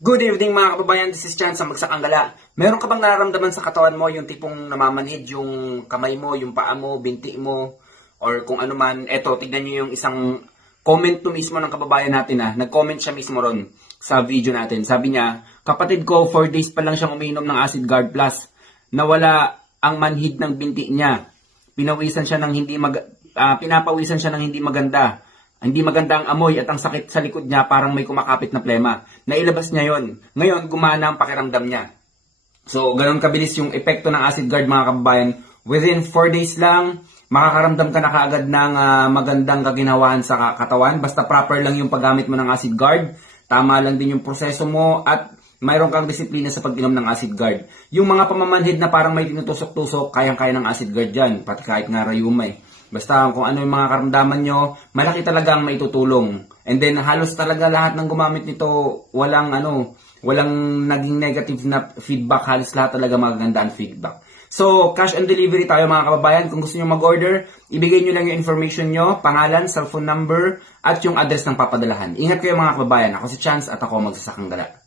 Good evening mga kababayan, this is Chance sa Magsakanggala. Meron ka bang nararamdaman sa katawan mo yung tipong namamanhid yung kamay mo, yung paa mo, binti mo, or kung ano man. Eto, tignan nyo yung isang comment to mismo ng kababayan natin ah. Nag-comment siya mismo ron sa video natin. Sabi niya, kapatid ko, 4 days pa lang siyang umiinom ng Acid Guard Plus. Nawala ang manhid ng binti niya. Pinawisan siya ng hindi mag ah, pinapawisan siya ng hindi maganda. Hindi maganda ang amoy at ang sakit sa likod niya parang may kumakapit na plema. Nailabas niya yon. Ngayon, gumana ang pakiramdam niya. So, ganun kabilis yung epekto ng acid guard mga kababayan. Within 4 days lang, makakaramdam ka na kaagad ng ah, magandang kaginawahan sa ka- katawan. Basta proper lang yung paggamit mo ng acid guard. Tama lang din yung proseso mo at mayroon kang disiplina sa pag-inom ng acid guard. Yung mga pamamanhid na parang may tinutusok-tusok, kayang-kaya ng acid guard dyan. Pati kahit nga rayuma eh. Basta kung ano yung mga karamdaman nyo, malaki talaga ang maitutulong. And then halos talaga lahat ng gumamit nito, walang ano, walang naging negative na feedback. Halos lahat talaga magaganda ang feedback. So, cash on delivery tayo mga kababayan. Kung gusto nyo mag-order, ibigay nyo lang yung information nyo, pangalan, cellphone number, at yung address ng papadalahan. Ingat kayo mga kababayan. Ako si Chance at ako magsasakang gala.